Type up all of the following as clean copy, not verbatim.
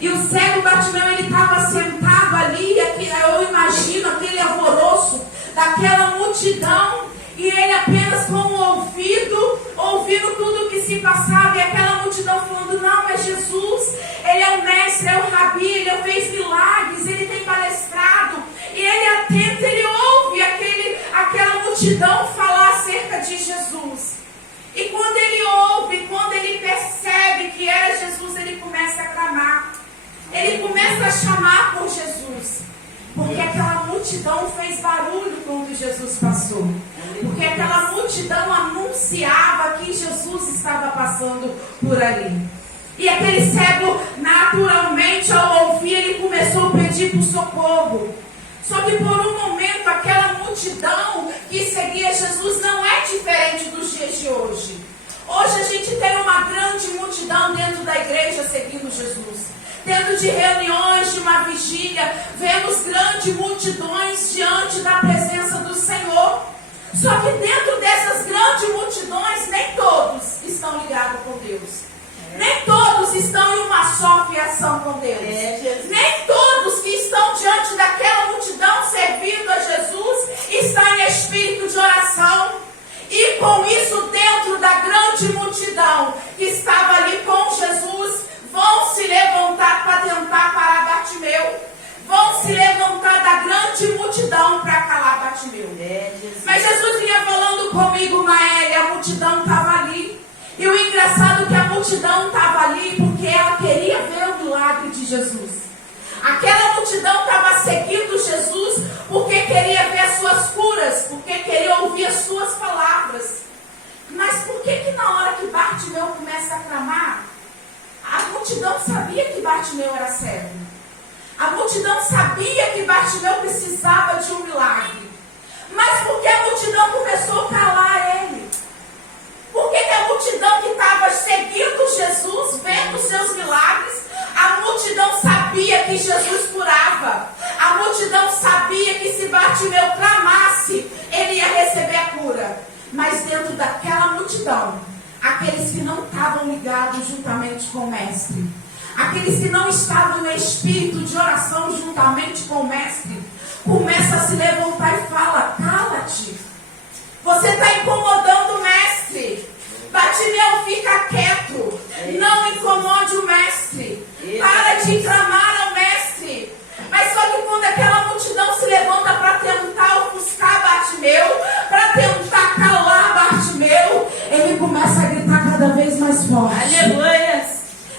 E o cego Bartimeu, ele estava sentado ali, eu imagino aquele alvoroço daquela multidão, e ele apenas com o ouvido, ouvindo tudo o que se passava, e aquela multidão falando, não, é Jesus, ele é o mestre, é o rabi, ele fez milagres, ele tem palestrado, e ele atento, ele ouve aquela multidão falar acerca de Jesus. E quando ele ouve, quando ele percebe que era Jesus, ele começa a clamar. Ele começa a chamar por Jesus. Porque aquela multidão fez barulho quando Jesus passou. Porque aquela multidão anunciava que Jesus estava passando por ali. E aquele cego, naturalmente, ao ouvir, ele começou a pedir por socorro. Só que por um momento, aquela multidão que seguia Jesus não é diferente dos dias de hoje. Hoje a gente tem uma grande multidão dentro da igreja seguindo Jesus. Dentro de reuniões, de uma vigília, vemos grandes multidões diante da presença do Senhor. Só que dentro dessas grandes multidões, nem todos estão ligados com Deus. Nem todos estão em uma só fiação com Deus. Nem todos que estão diante daquela multidão servindo a Jesus estão em espírito de oração. E com isso, dentro da grande multidão que estava ali com Jesus, vão se levantar para tentar parar Bartimeu. Vão se levantar da grande multidão para calar Bartimeu. Mas Jesus vinha falando comigo, Maélia, a multidão estava ali. E o engraçado é que a multidão estava ali porque ela queria ver o milagre de Jesus. Aquela multidão estava seguindo Jesus porque queria ver as suas curas, porque queria ouvir as suas palavras. Mas por que na hora que Bartimeu começa a clamar, a multidão sabia que Bartimeu era cego? A multidão sabia que Bartimeu precisava de um milagre. Mas por que a multidão começou a calar ele? Por que a multidão que estava seguindo Jesus, vendo seus milagres, a multidão sabia que Jesus curava. A multidão sabia que se Bartimeu clamasse, ele ia receber a cura. Mas dentro daquela multidão, aqueles que não estavam ligados juntamente com o Mestre, aqueles que não estavam no espírito de oração juntamente com o Mestre, começa a se levantar e fala, cala-te. Você está incomodando o Mestre. Bartimeu, fica quieto. Não incomode o Mestre. Para de clamar ao Mestre. Mas só que quando aquela multidão se levanta para tentar ofuscar Bartimeu, para tentar calar Bartimeu, ele começa a gritar cada vez mais forte. Aleluia.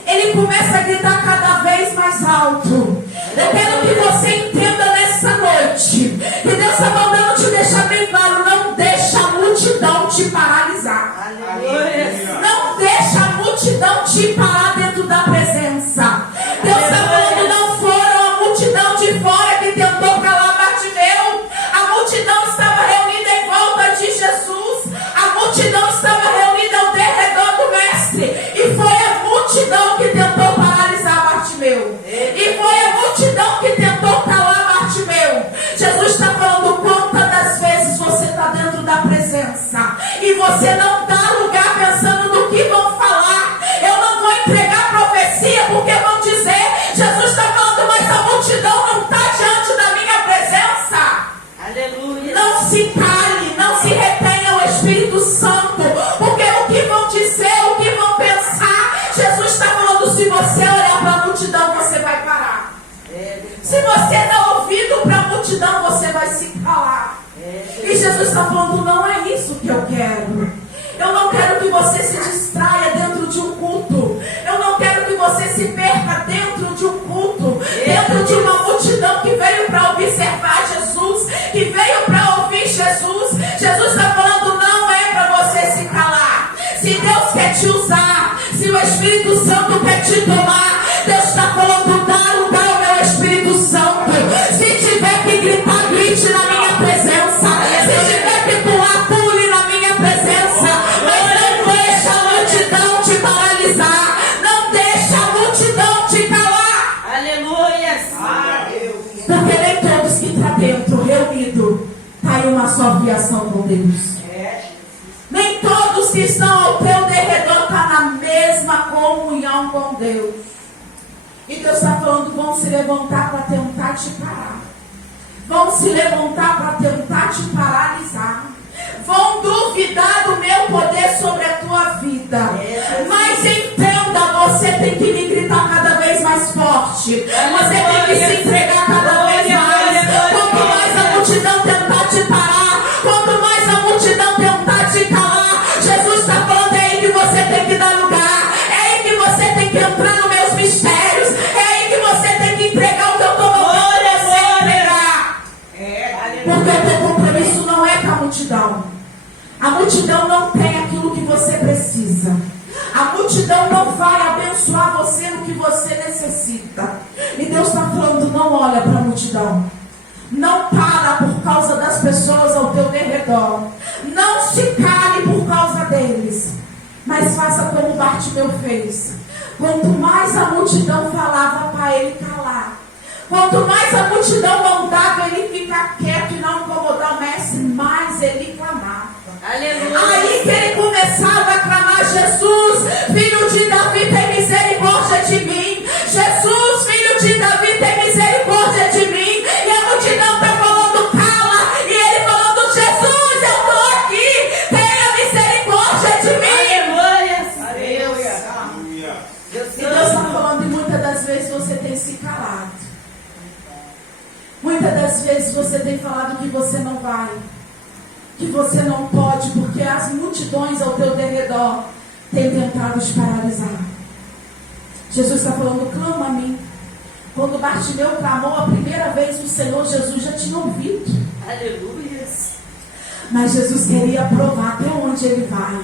Ele começa a gritar cada vez mais alto. Eu quero que você entenda nessa noite que Deus está mandando te deixar bem claro. Não deixa a multidão te paralisar. Aleluia. Não deixa a multidão te parar dentro da presença. Deus está falando, não foram a multidão de fora que tentou calar Bartimeu. A multidão estava reunida em volta de Jesus. A multidão estava reunida ao derredor do Mestre. E foi a multidão que tentou paralisar Bartimeu. E foi a multidão que tentou calar Bartimeu. Jesus está falando, quantas das vezes você está dentro da presença e você não dá lugar pensando no que vão falar. Eu não vou entregar profecia porque vão dizer, Jesus está falando, mas a multidão não está diante da minha presença. Aleluia. Não se cale, não se retenha o Espírito Santo, porque o que vão dizer, o que vão pensar, Jesus está falando, se você olhar para a multidão, você vai parar. Se você dá ouvido para a multidão, você vai se calar. E Jesus está falando, não é isso que eu quero. Eu não quero que você se distraia dentro de um culto. Eu não quero que você se perca dentro de um culto, dentro de uma multidão que veio para observar Jesus, que veio para ouvir Jesus. Jesus está falando, não é para você se calar. Se Deus quer te usar, se o Espírito Santo quer te tomar, Deus está falando, dá lugar ao meu Espírito Santo. Se tiver que gritar, grite na minha presença. Se tiver que pular, pule na minha presença. Mas não deixa a multidão te paralisar. Não deixa a multidão te calar. Aleluia. Porque nem todos que estão dentro, reunido, está em uma só fiação com Deus. Nem todos que estão ao teu derredor estão na mesma comunhão com Deus. E Deus está falando, vão se levantar para tentar te parar. Vão se levantar para tentar te paralisar. Vão duvidar do meu poder sobre a tua vida. Mas entenda, você tem que me gritar cada vez mais forte. Você tem que se entregar cada vez mais. Quanto mais a multidão tentar te parar, quanto mais a multidão tentar te calar, Jesus está falando, é aí que você tem que dar lugar. É aí que você tem que entrar nos meus mistérios. É aí que você tem que entregar o que eu estou mandando você entregar. Porque o teu compromisso não é com a multidão. A multidão não tem aquilo que você precisa. A multidão não vai abençoar você no que você necessita. E Deus está falando, não olha para a multidão. Não para por causa das pessoas ao teu derredor. Não se cale por causa deles. Mas faça como Bartimeu fez. Quanto mais a multidão falava para ele calar, quanto mais a multidão mandava ele ficar quieto e não incomodar o mestre, mais ele clamava. Aleluia. Aí que ele começava a clamar, Jesus, filho de Davi, tem misericórdia de mim. Jesus, filho de Davi, tem misericórdia de mim. E a multidão está falando, cala. E ele falando, Jesus, eu estou aqui, tenha misericórdia de mim. Aleluia. E Deus está falando, e muitas das vezes você tem se calado. Muitas das vezes você tem falado que você não vai, que você não pode, porque as multidões ao teu derredor têm tentado te paralisar. Jesus está falando, clama a mim. Quando Bartimeu clamou a primeira vez, o Senhor Jesus já tinha ouvido. Aleluia. Mas Jesus queria provar até onde ele vai.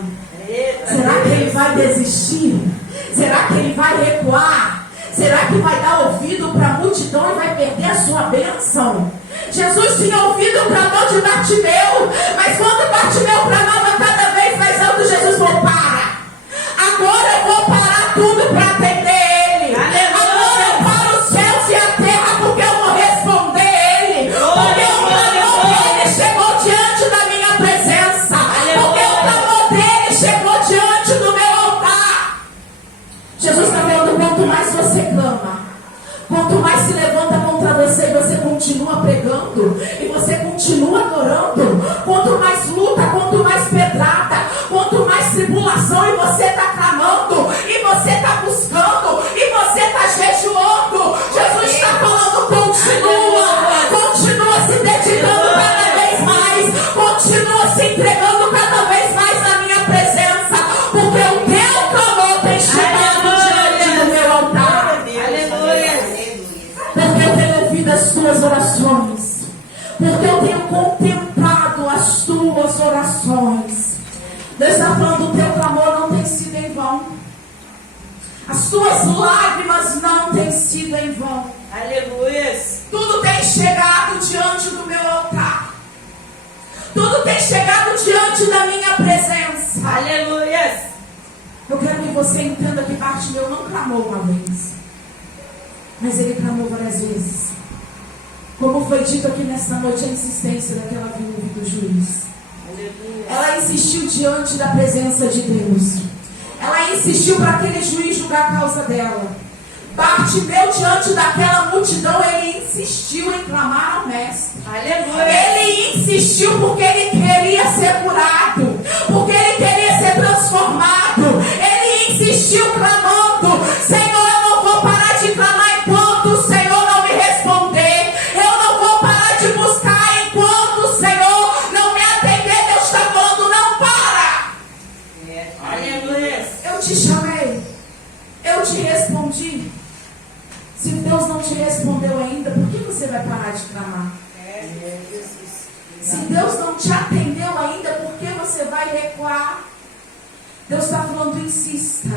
Será que ele vai desistir? Será que ele vai recuar? Será que vai dar ouvido para a multidão e vai perder a sua bênção? Jesus tinha ouvido o clamor de Bartimeu, mas quando Bartimeu clamava cada vez mais alto, Jesus falou, para. Agora eu vou parar tudo para atender ele. Agora eu paro os céus e a terra, porque eu vou responder ele. Porque o clamor dele chegou diante da minha presença. Porque o clamor dele chegou diante do meu altar. Jesus está falando, quanto mais você clama, quanto mais se levanta contra você e você continua pregando, e você continua adorando, quanto mais luta, quanto mais pedrada, quanto mais tribulação, e você está clamando, e você está buscando, e você está jejuando, Jesus está falando, continua se dedicando cada vez mais, continua se entregando cada vez mais na minha presença, porque o teu clamor tem chegado diante do meu altar. Porque eu tenho ouvido as tuas orações, porque eu tenho contemplado as tuas orações. Deus está falando, o teu clamor não tem sido em vão, as tuas lágrimas não têm sido em vão. Aleluia. Tudo tem chegado diante do meu altar, tudo tem chegado diante da minha presença. Aleluia. Eu quero que você entenda que Bartimeu não clamou uma vez, mas ele clamou várias vezes. Como foi dito aqui nesta noite, a insistência daquela viúva e do juiz. Ela insistiu diante da presença de Deus. Ela insistiu para aquele juiz julgar a causa dela. Bartimeu, diante daquela multidão, ele insistiu em clamar ao mestre. Aleluia. Ele insistiu porque ele queria ser curado, porque ele queria ser transformado. Ele insistiu clamando, Senhor, eu não vou parar de clamar enquanto o Senhor não me responder. Eu não vou parar de buscar enquanto o Senhor não me atender. Deus está falando, não para. Aleluia. Eu te chamei, eu te respondi. Se Deus não te respondeu ainda, por que você vai parar de clamar? Se Deus não te atendeu ainda, por que você vai recuar? Deus está falando, insista.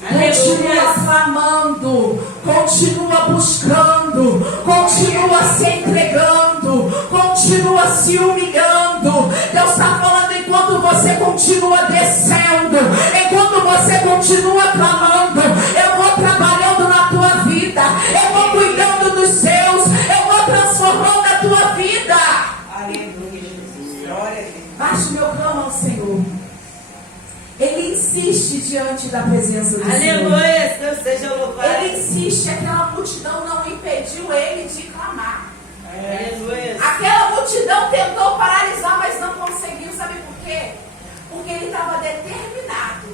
Continua clamando, continua buscando, continua se entregando, continua se humilhando. Deus está falando, enquanto você continua descendo, enquanto você continua clamando, eu vou trabalhando na tua vida, eu vou cuidando dos seus, eu vou transformando a tua vida. Aleluia, Jesus. Baixe meu clamo ao Senhor. Ele insiste diante da presença do Senhor. Aleluia, Deus seja louvado. Ele insiste, aquela multidão não impediu ele de clamar. Aleluia. Aquela multidão tentou paralisar, mas não conseguiu. Sabe por quê? Porque ele estava determinado.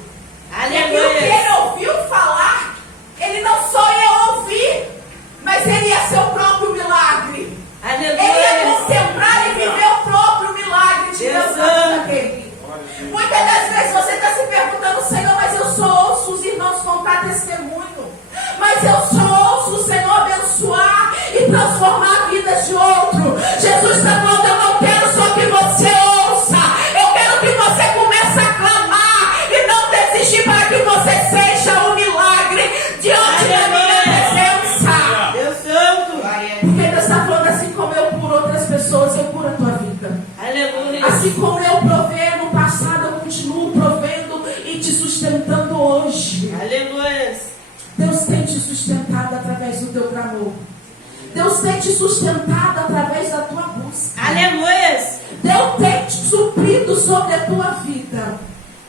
Aleluia. E o que ele ouviu falar, ele não só ia ouvir, mas ele ia ser o próprio milagre. Aleluia. Ele ia contemplar e viver o próprio milagre de Deus na vida dele. Muitas das vezes você está se perguntando, Senhor, mas eu só ouço os irmãos contar testemunho. Mas eu só ouço o Senhor abençoar e transformar a vida de outro. Jesus está falando, eu não quero só que você ouça. Eu quero que você comece a clamar e não desistir para que você seja um milagre diante da minha presença. Deus Santo. Porque Deus está falando, assim como eu curo outras pessoas, eu curo a tua vida. Aleluia. Assim como eu provei no passado, eu continuo provendo e te sustentando hoje. Aleluia. Deus tem te sustentado através do teu clamor. Deus tem te sustentado através da tua busca. Aleluia. Deus tem te suprido sobre a tua vida.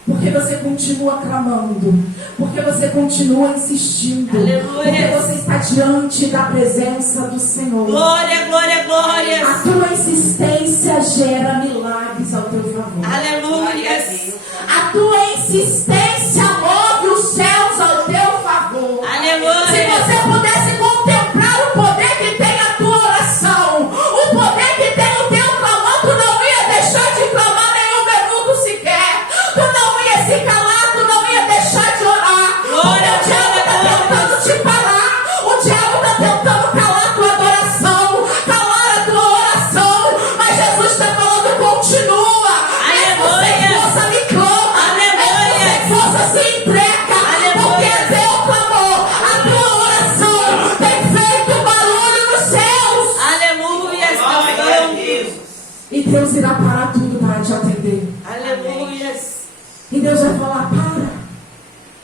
Porque você continua clamando. Porque você continua insistindo. Aleluia. Porque você está diante da presença do Senhor. Glória, glória, glória. A tua insistência gera milagres ao teu favor. Aleluia. A tua insistência move os céus ao teu favor. Aleluia. Se você pudesse contemplar o poder que tem a tua oração, o poder que tem o teu clamor, tu não ia deixar de clamar nenhum minuto sequer. Tu não ia se calar, tu não ia deixar de orar. Glória, Porque o diabo está tentando te parar. O diabo está tentando calar a tua adoração, calar a tua oração. Mas Jesus está falando, continua. Aleluia. Força me clama. Aleluia. Força se entrega. Porque é teu clamor, a tua oração tem feito barulho nos céus. Aleluia. Deus Santo. E Deus irá parar tudo para te atender. Aleluia. E Deus vai falar, para.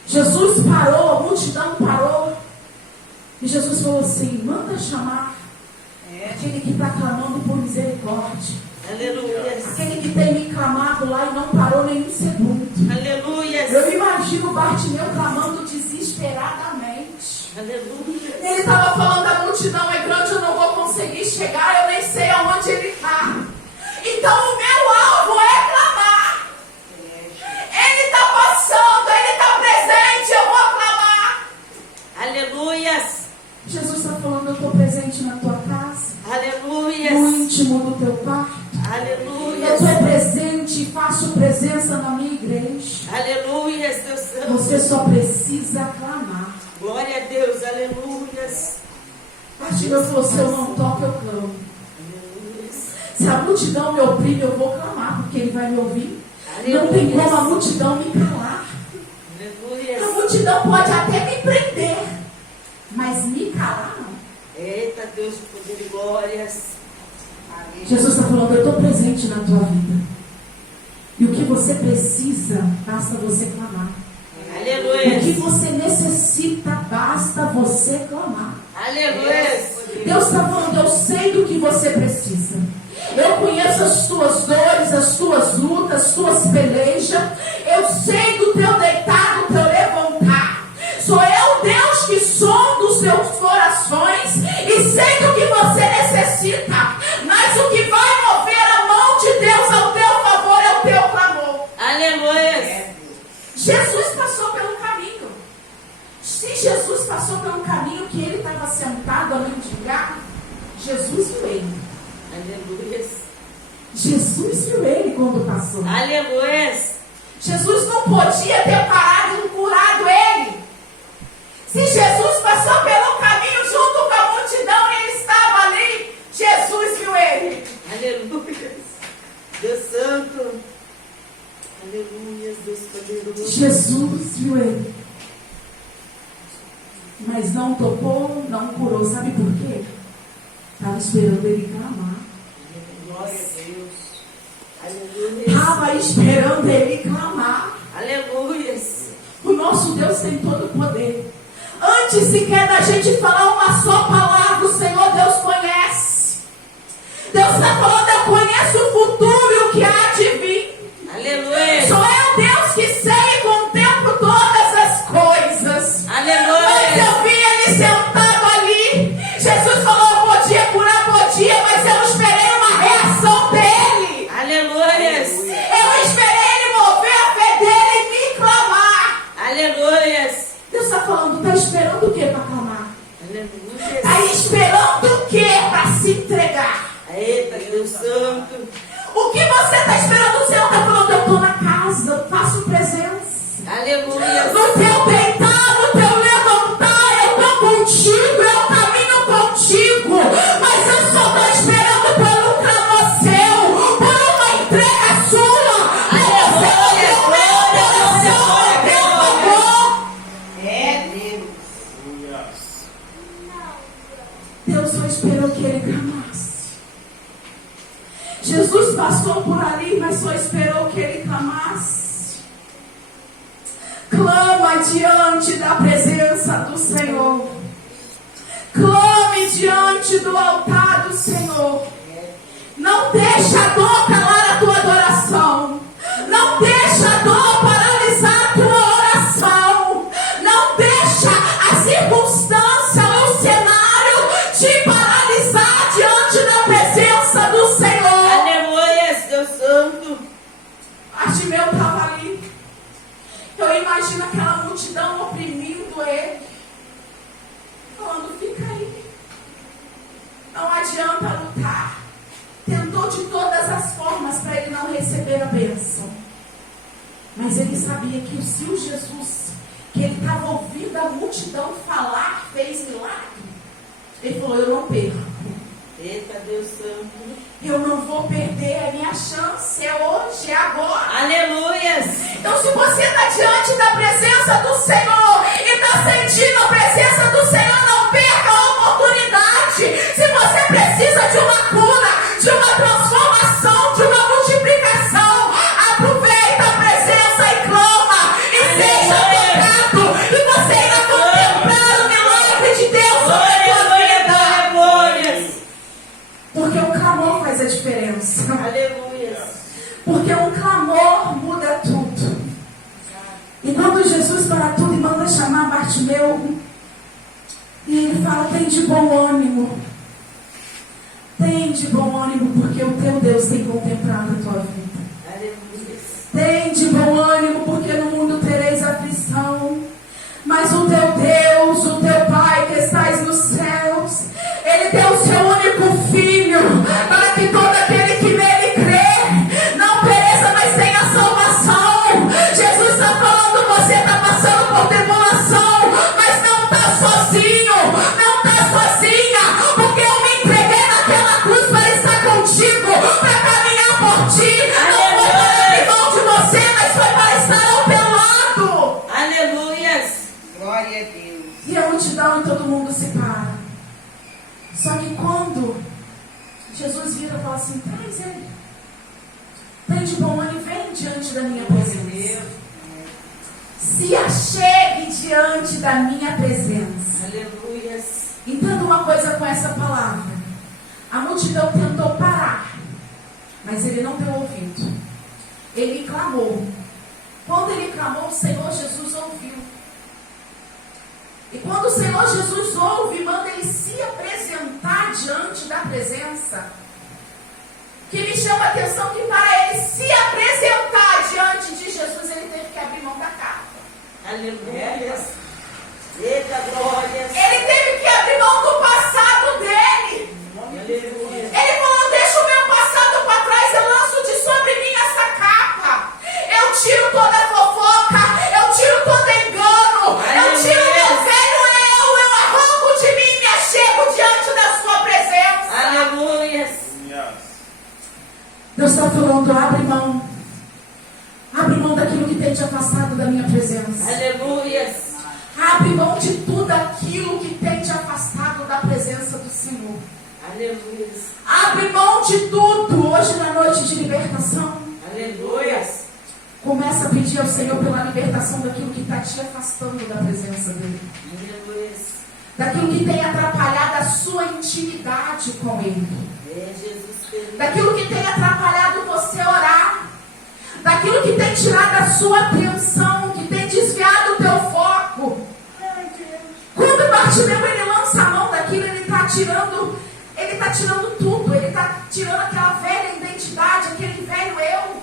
Jesus parou, a multidão parou. E Jesus falou assim, manda chamar aquele que está clamando por misericórdia. Aleluia. Aquele que tem me clamado lá e não parou nenhum segundo. Aleluia. Eu imagino o Bartimeu clamando desesperadamente. Aleluia. Ele estava falando, a multidão é grande, eu não vou conseguir chegar, eu nem sei aonde ele está. Então o meu alvo é clamar. Ele está passando, ele está presente, eu vou clamar. Aleluia. Jesus está falando, eu estou presente na tua casa, Aleluia. no íntimo do teu quarto. Aleluia. Eu estou presente e faço presença na minha igreja. Aleluia, Deus Santo. Você só precisa clamar. Glória a Deus, aleluia. Bartimeu falou, se eu não toco, eu clamo. Se a multidão me oprime, eu vou clamar, porque ele vai me ouvir. Aleluia. Não tem como a multidão me calar. Aleluia. A multidão pode até me prender, mas me calar não. Eita Deus de poder e glórias. Jesus está falando, eu estou presente na tua vida. E o que você precisa, basta você clamar. O que Aleluia. você necessita, basta você clamar. Aleluia. Deus está falando, eu sei do que você precisa. Eu conheço as tuas dores, as tuas lutas, as tuas pelejas. Eu sei do teu deitar, do teu levantar. Sou eu, Deus, que sonda os seus corações e sei do que você necessita. Mas o que vai mover a mão de Deus ao teu favor é o teu clamor. Aleluia. Jesus passou pelo caminho. Se Jesus passou pelo caminho que ele estava sentado a mendigar, Jesus viu ele. Aleluia. Jesus viu ele quando passou. Aleluia. Jesus não podia ter parado e curado ele. Se Jesus passou pelo caminho junto com a multidão e ele estava ali, Jesus viu ele. Aleluia. Deus Santo. Aleluia, Deus poderoso. Jesus viu ele. Mas não tocou, não curou. Sabe por quê? Estava esperando ele clamar. Glória a Deus. Aleluia. Estava esperando ele clamar. Aleluia. O nosso Deus tem todo o poder. Antes sequer da gente falar uma só palavra, o Senhor Deus conhece. Deus está falando, eu conheço o futuro e o que há de vir. Aleluia. Sou eu, Deus, que sei e contemplo Aleluia. Está esperando o que para se entregar? Eita, Deus Santo. O que você está esperando? O Senhor está falando, eu estou na casa, eu faço presença. Aleluia. No teu deitar, no teu levantar, eu estou contigo, eu caminho contigo. Mas eu só estou esperando por um clamor seu, por uma entrega sua. Aleluia. Deus só esperou que ele clamasse. Jesus passou por ali, mas só esperou que ele clamasse. Clama diante da presença do Senhor. Clame diante do altar do Senhor. Não deixa a dor calar a tua adoração. Não deixa a dor paralisar a tua oração. Não deixa a circunstância ou o cenário te paralisar diante da presença do Senhor. Aleluia, Deus Santo. Bartimeu estava ali. Eu imagino aquela multidão oprimindo ele. Falando, fica aí. Não adianta lutar. Tentou de todas as formas para ele não receber a bênção. Mas ele sabia que se o Jesus, que ele estava ouvindo a multidão falar, fez milagre. Ele falou, eu não perco. Eita, Deus Santo. Eu não vou perder a minha chance. É hoje, é agora. Aleluia. Então, se você está diante da presença do Senhor e está sentindo a presença do Senhor, não perca a oportunidade. Se você precisa de uma cura, de uma transformação, de uma multiplicação, aproveita a presença e clama e seja tocado. E você irá contemplar o milagre de Deus sobre a tua vida. Porque o clamor faz a diferença. Aleluia. Porque um clamor muda tudo. E quando Jesus para tudo e manda chamar Bartimeu, e ele fala, tem de bom ânimo. Tem de bom ânimo, porque o teu Deus tem contemplado a tua vida. Aleluia. Tem de bom ânimo, porque no mundo tereis aflição. Mas o teu Deus, o teu Pai que estás nos céus, Ele deu o seu único Filho, para que todo aquele que nele crê, não pereça, mas tenha salvação. Jesus está falando, você está passando por tribulação, mas não está sozinho, não está sozinha, porque eu me entreguei naquela cruz para estar contigo, para caminhar por ti. Não foi para abrir mão de você, mas foi para estar ao teu lado. Aleluia. Glória a Deus. E a multidão e todo mundo se para. Só que quando Jesus vira e fala assim, traz ele. Tem de bom ânimo, vem diante da minha presença. Se achegue diante da minha presença. Aleluia. Entenda uma coisa com essa palavra. A multidão tentou parar, mas ele não deu ouvido. Ele clamou. Quando ele clamou, o Senhor Jesus ouviu. E quando o Senhor Jesus ouve, manda ele se apresentar diante da presença. Que me chama a atenção que para ele se apresentar diante de Jesus, ele teve que abrir mão da capa. Aleluia. Eita, glória. Ele teve que abrir mão do passado dele. Aleluia. Ele falou, deixa o meu passado para trás, eu lanço de sobre mim essa capa. Eu tiro toda a fofoca, eu tiro todo engano, eu tiro meu velho eu arranco de mim e me achego diante da sua presença. Aleluia. Deus está falando, abre mão. Abre mão daquilo que tem te afastado da minha presença. Aleluia. Abre mão de tudo aquilo que tem te afastado da presença do Senhor. Aleluia. Abre mão de tudo. Hoje na noite de libertação. Aleluia. Começa a pedir ao Senhor pela libertação daquilo que está te afastando da presença dEle. Aleluia. Daquilo que tem atrapalhado a sua intimidade com Ele. É, Jesus querido. Daquilo que tem atrapalhado você orar. Daquilo que tem tirado a sua atenção, que tem desviado o teu foco. Quando Bartimeu ele lança a mão daquilo, ele está tirando tudo. Ele está tirando aquela velha identidade, aquele velho eu.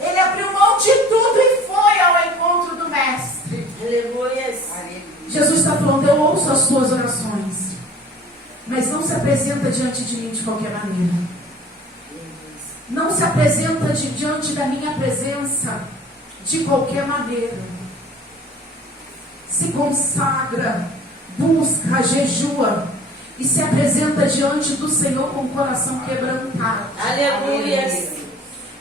Ele abriu mão de tudo e foi ao encontro do mestre. Aleluia. Jesus está falando, eu ouço as tuas orações, mas não se apresenta diante de mim de qualquer maneira. Não se apresenta diante da minha presença de qualquer maneira. Se consagra, busca, jejua e se apresenta diante do Senhor com o coração quebrantado. Aleluia.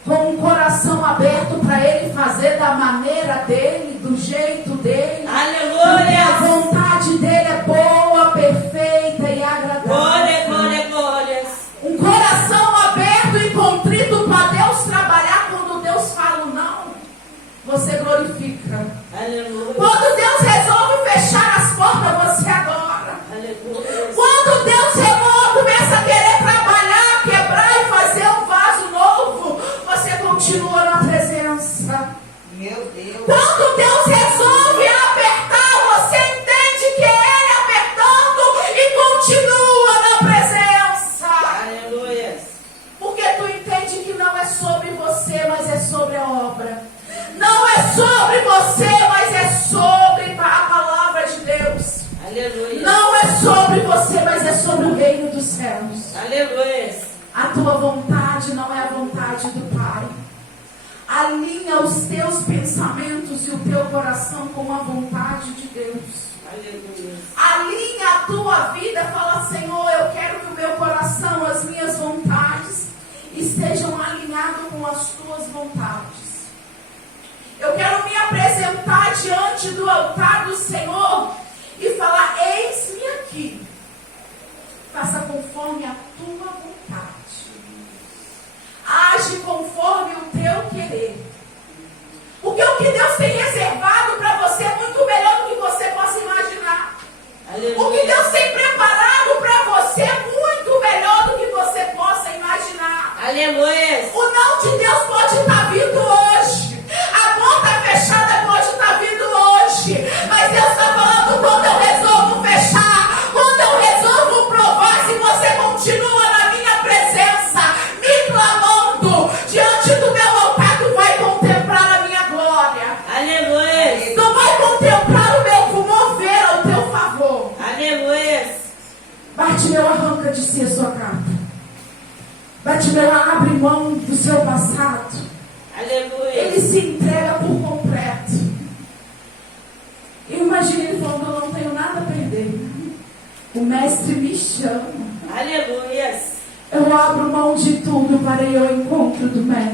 Com o coração aberto para Ele fazer da maneira dEle, do jeito dEle. Aleluia. A vontade dEle é boa, perfeita e agradável. Glória, glória, glória. Um coração aberto e contrito para Deus trabalhar. Quando Deus fala o não, você glorifica. Aleluia. Quando Deus resolve fechar as portas, você adora. Aleluia. Quando Deus começa a querer trabalhar, quebrar e fazer um vaso novo, você continua na presença. Meu Deus. Quando Deus resolve apertar, você entende que é Ele apertando e continua na presença. Aleluia. Porque tu entende que não é sobre você, mas é sobre a obra. Não é sobre você, mas é sobre a palavra de Deus. Aleluia. Não é sobre você, mas é sobre o reino dos céus. Aleluia. A tua vontade não é a vontade do Pai. Alinha os teus pensamentos e o teu coração com a vontade de Deus. Aleluia. Alinha a tua vida, fala, Senhor, eu quero que o meu coração, as minhas vontades estejam alinhados com as tuas vontades. Eu quero me apresentar diante do altar do Senhor e falar, eis-me aqui. Faça conforme a tua vontade. Age conforme o teu querer. Porque o que Deus tem reservado para você é muito melhor do que você possa imaginar. Aleluia. O que Deus tem preparado para você é muito melhor do que você possa imaginar. Aleluia. O não de Deus pode estar vindo hoje. A porta fechada pode estar vindo hoje. Mas Deus está falando, quando eu resolvo fechar, quando eu resolvo provar, se você continua na minha presença, me clamando diante do meu altar, tu vai contemplar a minha glória. Aleluia. Tu vai contemplar o meu mover ao teu favor. Aleluia. Bartimeu arranca de si a sua capa. Bartimeu abre mão do seu passado. Aleluia. Ele se entrega por completo. Eu imagino ele falando, eu não tenho nada a perder. O mestre me chama. Aleluia. Eu abro mão de tudo para ir ao encontro do mestre.